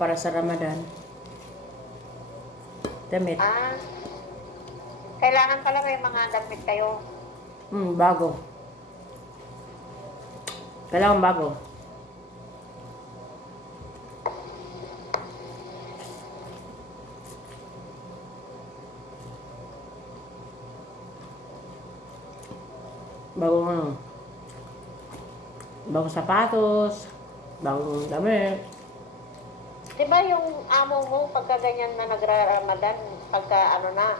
para sa Ramadan. Damit. Ah, kailangan pala may mga damit kayo. Bago. Kailangan bago. Bagong ano. Bagong sapatos. Bagong damit. Di ba yung amo mo, pagka ganyan na nagra-Ramadan, pagka ano na,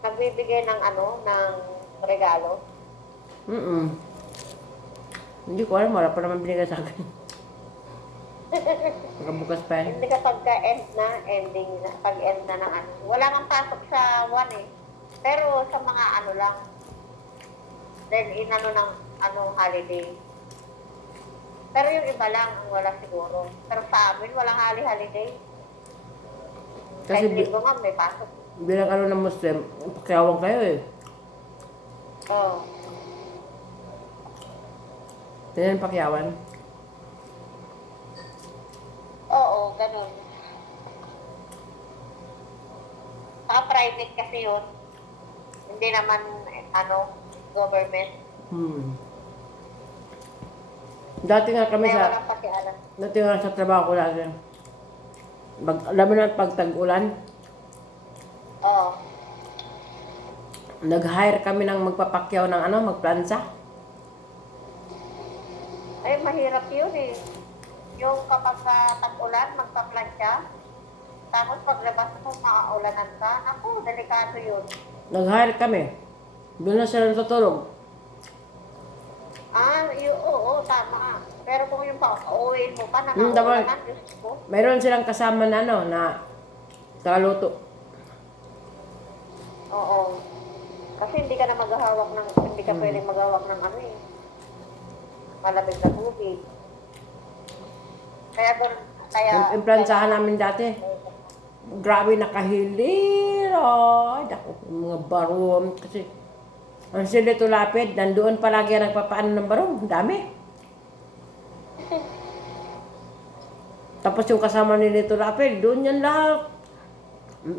nagbibigay ng ano, ng regalo? Hindi ko alam. Wala pa naman binigay sa akin. Pagkabukas pa yan. Hindi ka pagka ending na, pag-end na ng ano. Wala kang pasok sa one eh. Pero sa mga ano lang, dahil inano ng ano, holiday. Pero yung iba lang ang wala siguro. Pero sa amin, walang holiday. Kasi Kahit linggo nga may pasok. bilang ano ng Muslim, pakiawang kayo eh. Oo. Tingnan pakiyawan. Oo, ganun. Saka private kasi yun. Hindi naman, ano, government. Dati nga kami Kaya sa... walang pakialam. Dati nga sa trabaho ko lagi. Alam mo na pag tag-ulan, Oo. nag-hire kami ng magpapakyaw ng ano, magplansa. Ay, mahirap yun eh. Yung kapag tag-ulan, magpa-plancha. Tapos paglabas mo, maaulanan ka. Ako, delikado yun. Nag-hire kami. Doon na sila natutulog. Oo, tama. Pero kung yung pa-uwiin mo pa, Dapat, nakaulanan, Diyos ko. mayroon silang kasama na ano, na tagaluto. Oo. Kasi hindi ka na maghahawak ng, hindi ka pwedeng maghahawak ng ano eh. Malamig na tubig. Kaya doon, Yung plansahan namin dati, grabe nakahilir. Ay, dako, mga barom. Kasi, ang sila tulapid, nandoon palagi ang nagpapaano ng barom. Ang dami. Tapos yung kasama ni Lito Lapid, doon yan lahat.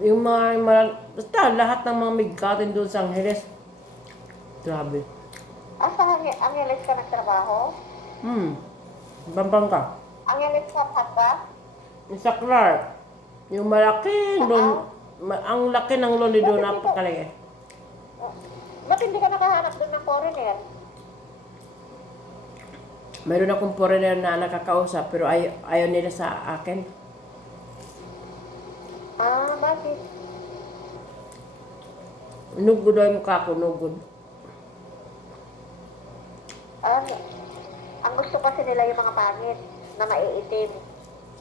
Yung basta lahat ng mga migkatin doon sa Angeles. Grabe. Sa Angeles ka nagtrabaho? Pampanga. Angeles ka ba? Sa Clark. Yung malaki doon, ang laki ng loli doon, napakalaki. Ba't hindi ka nakahanap doon ng foreigner? Mayroon akong foreigner na nakakausap, pero ayaw nila sa akin. Bakit? Nugod daw yung mukha ko, nugod. Ang gusto kasi nila yung mga pangit na maiitim.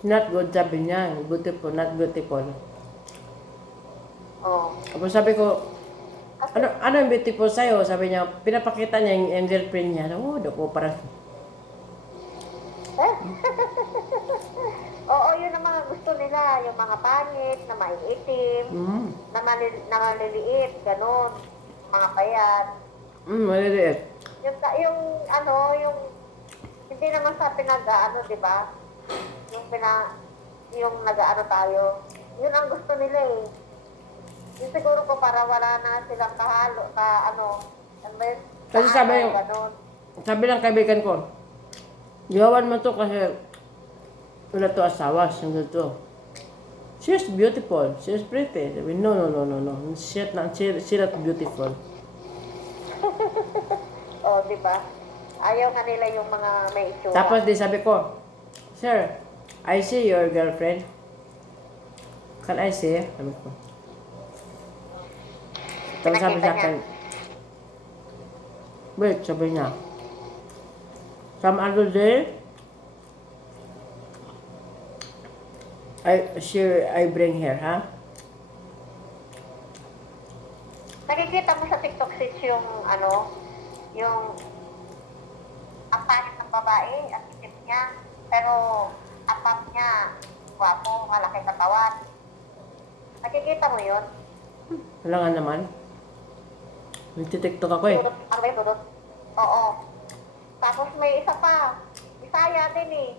Not good, sabi niya. Beautiful, not beautiful. Oh. Tapos sabi ko, ano yung beautiful sa'yo? Sabi niya, pinapakita niya yung girlfriend niya. Oh, dako, parang... Oo, yun ang mga gusto nila. Yung mga pangit, na maiitim, na maliliit, ganun. Mga payat. Maliliit. Yung hindi naman sa pinag-ano, di ba? Yung nag-ano tayo. Yun ang gusto nila eh. Yung siguro ko para wala na silang kahalo, Kasi sabi ng kaibigan ko, gawan mo to kasi wala to asawa, single to. She's beautiful, she's pretty. Sabi, no. She's not beautiful. Di ba? Ayaw nga nila yung mga may itsura. Tapos di sabi ko, Sir, I see your girlfriend. Can I see? Sabi ko. Tapos sabi sa akin, wait, sabi niya, some other day, I bring her, ha? Nakikita mo sa TikTok sis yung yung ang pangit ng babae, ang isip niya, pero ang pap niya, gwapo, malaki katawan. Nakikita mo yun? Wala nga naman. Nagtitiktok ako eh. Tudot. Oo. Tapos may isa pa. Bisaya din eh.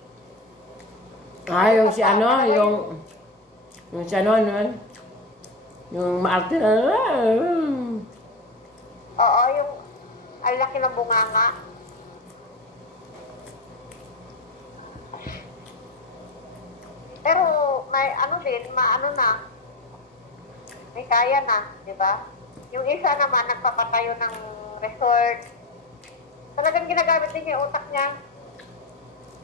Yung si ano, yung si ano, yung maarte na, Oo, yung ang laki ng bunganga. Pero may ano din, maano na, may kaya na, di ba? Yung isa naman, nagpapatayo ng resort. Talagang ginagamit din niya yung utak niya.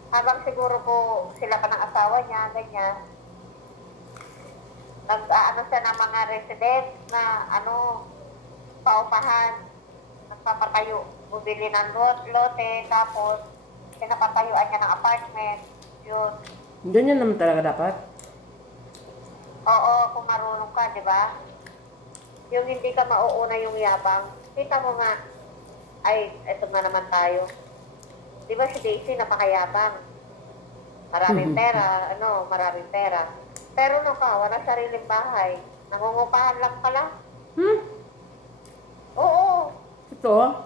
Habang siguro po sila pa ng asawa niya, ganyan. Nag-ano siya ng mga resident na ano, paupahan. Nagpapatayo. Bumili ng lote, tapos pinapatayuan niya ng apartment. Yun. ganyan naman talaga dapat. Oo, kung marunong ka, di ba? Yung hindi ka mauuna yung yabang. Kita mo nga, ay, eto na naman tayo. Di ba si Daisy napakayabang? Maraming pera, maraming pera. Pero no ka, wala sariling bahay. Nangungupahan lang pala. Oo, Ito,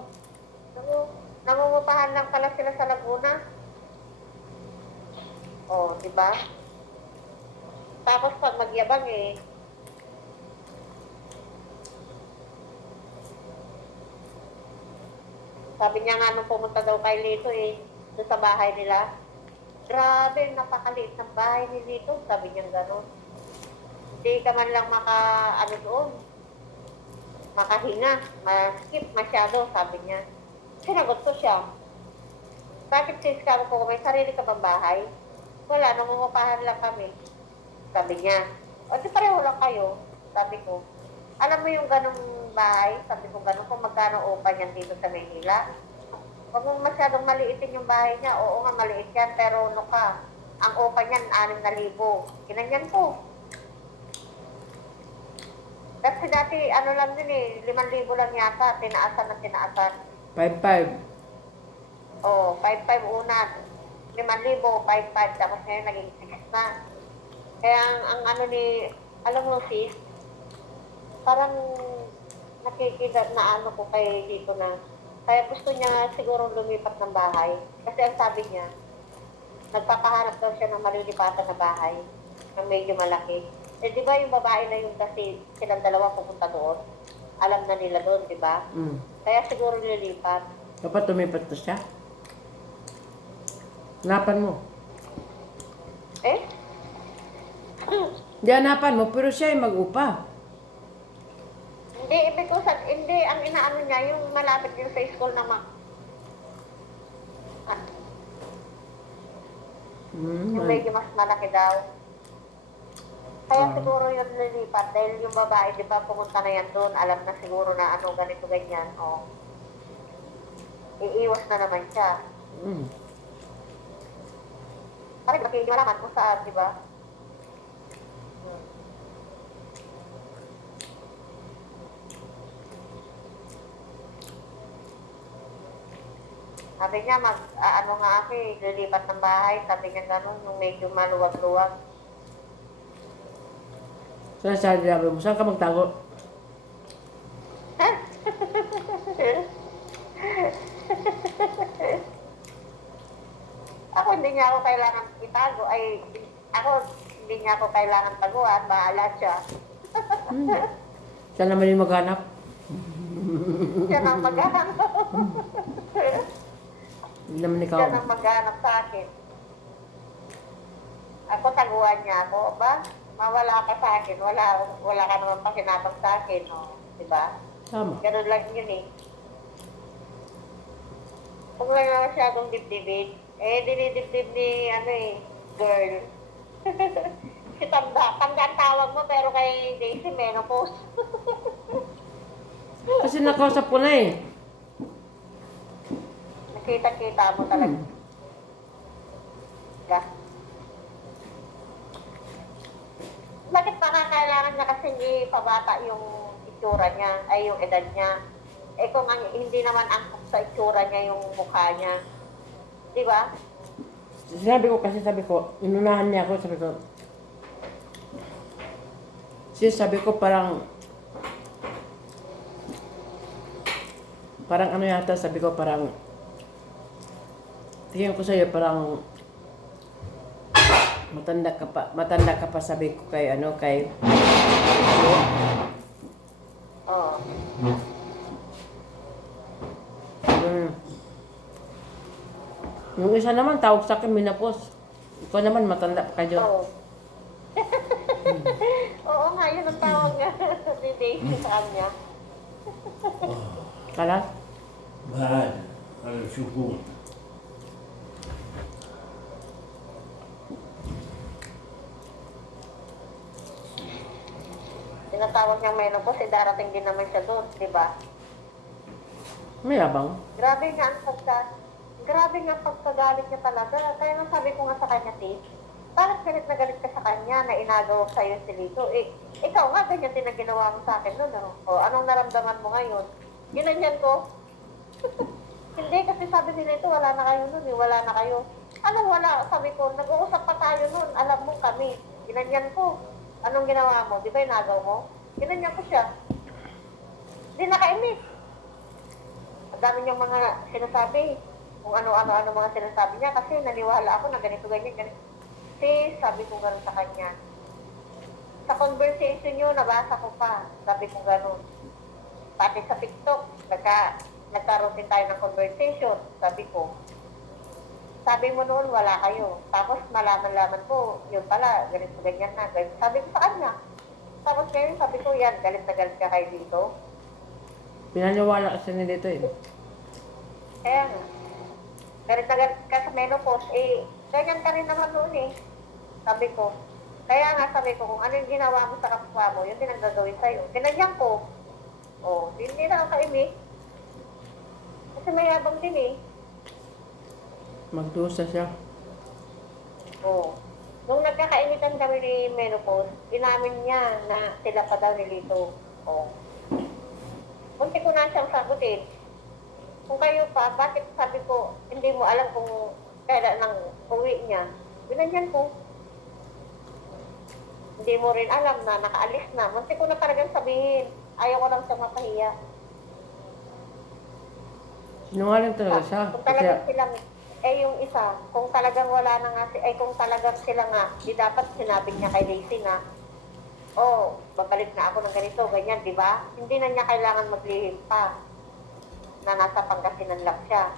nangungupahan lang pala sila sa Laguna. Oh, di ba? Tapos pag magyabang sabi niya nga nung pumunta daw kay Lito doon sa bahay nila. Grabe, napakaliit ng bahay ni Lito. Sabi niya gano'n. Hindi ka man lang doon, makahinga, ma-skip masyado, sabi niya. Sinagot ko siya. Bakit sis ka po, may sarili ka bang bahay? Wala, nangungupahan lang kami. Sabi niya. O di pareho lang kayo, sabi ko. Alam mo yung ganong bahay, sabi ko ganun, kung magkano upa niyan dito sa Maynila. Huwag mong masyadong maliitin yung bahay niya. Oo nga, maliit yan, pero ang upa niyan, 6,000. Ginanyan ko. Kasi dati, lang din 5,000 lang yata, tinaasan na tinaasan. 5-5. Oo, 5,500 una. 5,000, 5,500, tapos ngayon naging 6 na. Kaya ang alam mo sis, parang nakikita na ko kay dito na. Kaya gusto niya siguro lumipat ng bahay. Kasi ang sabi niya, nagpapahanap daw siya ng malilipatan na bahay na medyo malaki. Eh, di ba yung babae na yun kasi silang dalawa pupunta doon? Alam na nila doon, di ba? Kaya siguro lilipat. Dapat tumipat na siya. Hanapan mo. Eh? Hindi hanapan mo, pero siya ay mag-upa. Hindi, hindi, ang inaano niya, yung malapit din sa school na yung medyo mas malaki daw. Kaya siguro yun lilipat, dahil yung babae, di ba, pumunta na yan doon, alam na siguro na ganito, ganyan, iiwas na naman siya. Parang makikimalaman kung saan, di ba? Sabi niya, lilipat ng bahay. Sabi niya gano'n, yung medyo maluwag-luwag. Sabi mo, saan ka magtago? Ako, hindi niya ako kailangan itago. Hindi niya ako kailangan taguan. Bahala siya. Siya naman yung maghanap. Siya nang maghanap. Hindi naman ikaw. Siya nang maghanap sa akin. Ako, taguan niya ako. Ba? Mawala ka sa akin. Wala ka naman pakinabang sa akin. Diba? Tama. Ganun lang yun Kung lang na masyadong dibdibin, dinidibdib ni, girl. Si Tanda. Tanda ang tawag mo, pero kay Daisy, menopause. Kasi nakausap ko na eh. Nakita-kita mo talaga. Bakit kailangan niya kasing ipabata yung itsura niya, ay yung edad niya? Eh kung hindi naman angkop sa itsura niya yung mukha niya. Di ba? Sabi ko, inunahan niya ako, sabi ko parang ano yata, sabi ko parang tingin ko sa'yo parang Matanda ka pa sabi ko kay ano, kay... Oo. Hmm. Yung isa naman, tawag sa akin, minapos. Ikaw naman, matanda pa kayo. Oo. Oo nga, yun ang tawag nga ni Daisy sa kanya. Kala? Mahal. Ang suko. Tinatawag niyang menopause, darating din naman siya doon, di ba? Mayabang. Grabe nga ang pagkagalit niya talaga. Kaya nga sabi ko nga sa kanya, Tis, bakit galit na galit ka sa kanya na inagaw sa'yo si Lito? Eh, ikaw nga, ganyan din ang ginawa mo sa akin noon. Ano? O, anong naramdaman mo ngayon? Ginanyan ko. Hindi, kasi sabi nila ito, wala na kayo noon, wala na kayo. Anong wala? Sabi ko, nag-uusap pa tayo noon, alam mo kami. Ginanyan ko. Anong ginawa mo? Di ba inagaw mo? Ginanyan ko siya. Hindi nakainis. Ang dami niyang mga sinasabi. Kung ano-ano mga sinasabi niya kasi naniwala ako na ganito, ganyan. Kasi sabi ko gano'n sa kanya. Sa conversation niyo, nabasa ko pa. Sabi ko gano'n. Pati sa TikTok, nagkaroon din tayo ng conversation. Sabi ko. Sabi mo noon, wala kayo. Tapos malaman-laman ko, yun pala, ganito, ganyan na. Sabi ko sa kanya. Tapos ngayon, sabi ko, yan, galit na galit ka kayo dito. Pinaniwala kasi nila dito eh. Kaya nga. Galit na galit ka sa menopause, eh, ganyan ka rin naman noon eh. Sabi ko. Kaya nga sabi ko, kung ano yung ginawa mo sa kapwa mo, yun din ang gagawin sa'yo. Tinagyan ko. O, hindi na ako kaimik. Kasi mayabang din eh. Magdusa siya. Oo. Nung nagkakainitan kami ni menopause, inamin niya na sila pa daw nilito. Oo. Munti ko na siyang sagutin. Kung kayo pa, bakit sabi ko, hindi mo alam kung kailan ng uwi niya? Binanyan ko. Hindi mo rin alam na nakaalis na. Munti ko na talagang sabihin. Ayaw ko lang siya mapahiya. Sinungaling talaga siya. Kung Kasi talagang silang, yung isa, kung talagang wala na nga, kung talagang sila nga, di dapat sinabi niya kay Daisy na, babalik na ako ng ganito, ganyan, di ba? Hindi na niya kailangan maglihim pa na nasa Pangasinan lang siya.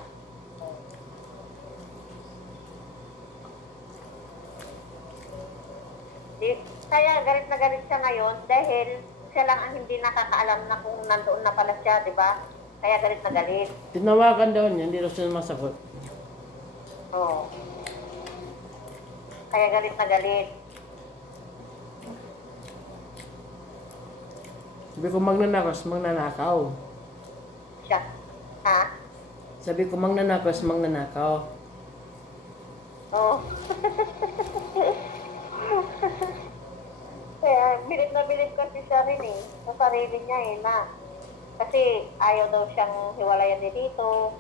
Kaya galit na galit siya ngayon dahil siya lang ang hindi nakakaalam na kung nandoon na pala siya, di ba? Kaya galit na galit. tinawagan daw niya, hindi daw siya masagot. Oo. Kaya galit na galit. Sabi ko magnanakaw. Siya. Ha? Sabi ko magnanakaw. Oo. Kaya bilib na bilib kasi siya rin eh. Sa sarili niya eh na. Kasi ayaw daw siyang hiwalayan ni Tito.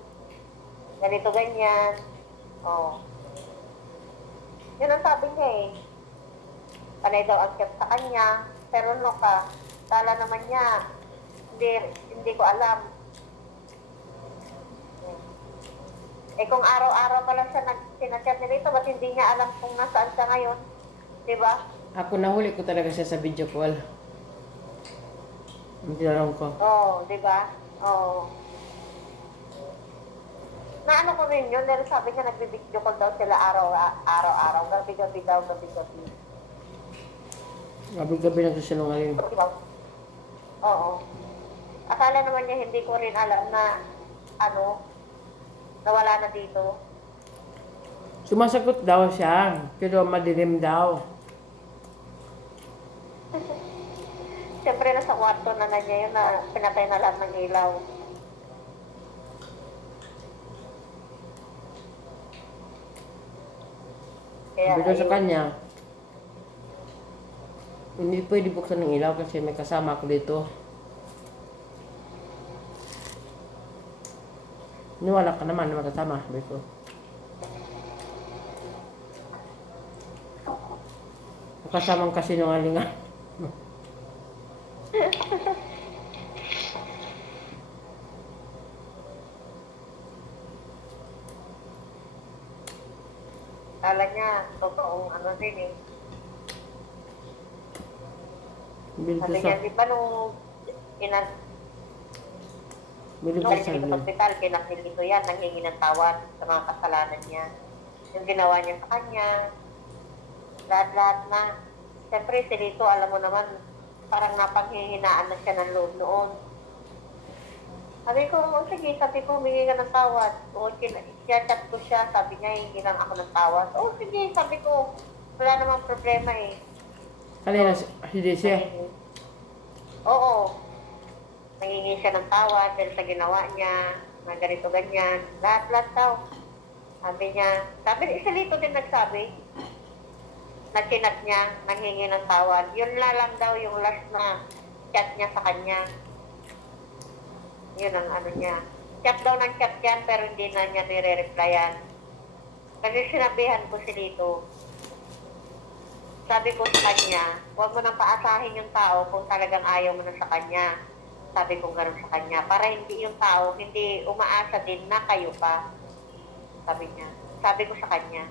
Ganito ganyan. Oo. Yun ang sabi niya eh. Panay daw ang sa kanya. Pero no ka, kala naman niya, hindi ko alam. Eh kung araw-araw pala siya sinachat ni Rito, ba't hindi niya alam kung nasaan siya ngayon? Diba? Ako nahuli ko talaga siya sa video call. Hindi alam ko. Oo, diba? Oo. Naano ko rin yun, dahil sabi niya nagbibideo call daw sila araw-araw, gabi-gabi daw, gabi-gabi. Gabi-gabi nagsisinungaling. Oo. Akala naman niya hindi ko rin alam na, nawala na dito. Sumasagot daw siya, pero madilim daw. Siyempre nasa kwarto na niya yun na pinatay na lahat ng ilaw. Kaya, Sabi daw sa ayun. kanya, hindi pwede buksan ng ilaw kasi may kasama ako dito. Niwala ka naman na magkasama, sabi ko. Kasamang kasinungalingan. akala niya totoong ano din eh. Bilto Sabi sa... niya, di ba nung Bilto nung sa... sa hospital, kinakil dito yan, nanghingi ng tawad sa mga kasalanan niya. Yung ginawa niya sa kanya, lahat-lahat na. Siyempre, si Lito, alam mo naman, parang napanghihinaan na siya ng loob noon. Sabi ko, oh, sige, sabi ko, humingi ka ng tawad. O, chat ko siya, sabi niya, hingi lang ako ng tawad. Oh, sige, sabi ko, wala namang problema eh. Kanina, hindi siya. Oo. Nangingi siya ng tawad dahil sa ginawa niya, na ganito, ganyan. Lahat-lahat daw. Sabi niya, sabi isa Lito din nagsabi, na chinat niya, nanghingi ng tawad. Yun lang daw yung last na chat niya sa kanya. Yun ang ano niya. Chat daw ng chat yan, pero hindi na niya nire-replyan. Kasi sinabihan ko si Lito, sabi ko sa kanya, huwag mo nang paasahin yung tao kung talagang ayaw mo na sa kanya. Sabi ko gano'n sa kanya, para hindi yung tao, hindi umaasa din na kayo pa. Sabi niya. Sabi ko sa kanya.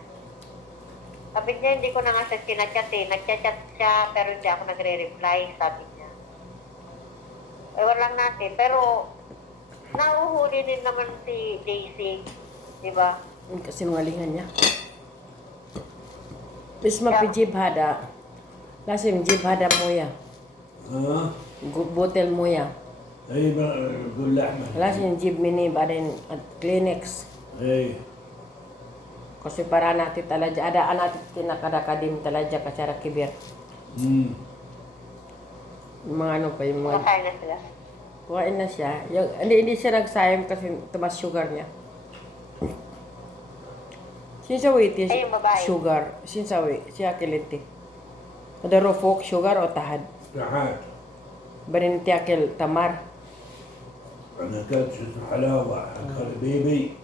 Sabi niya, hindi ko na nga siya sinachat eh. Nagchat-chat siya, pero hindi ako nagre-reply, sabi niya. Ewan lang natin, pero nauhuli din naman si Daisy, di ba? Kasi ngalingan niya. Isma pijib hada. Lasim jib hada moya. ها Botel moya. اي قول لحمه Lasim jib mini baden at clinics. اي Kasi para natin talaga, ada anak tinakadakadim talaga kacara kibir. Yung mga ano pa, yung mga... Kumakain na sila. Kuhain na siya. Yung, hindi siya nagsayang kasi tumas sugar niya. Sinsawi iti Ay, yung babae. sugar. Sinsawi, siya kiliti. Ada rofok, sugar o tahad. تعال Banin tiyakil tamar. انا اكلت شو حلاوه حق بيبي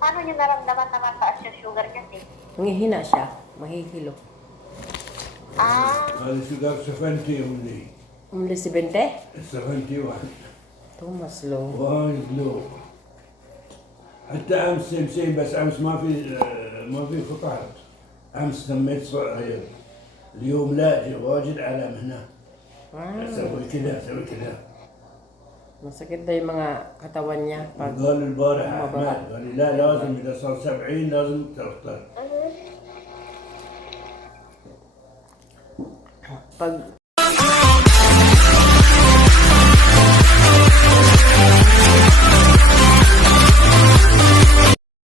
Paano niyo naramdaman na mataas yung sugar niya eh? Nangihina siya. Mahihilo. Ah, هذا شجر سفنتي امي Umli si Bente? سفنتي واحد Tumas lo. وايد لو حتى امس سمسين بس امس ما في فطار امس سميت اليوم لا واجد علم هنا Ah, اسوي كذا اسوي كذا masakit daw yung mga katawan niya. Pag, قال البارح ما احمد قال لي لا لازم اذا صار 70 لازم تفطر pag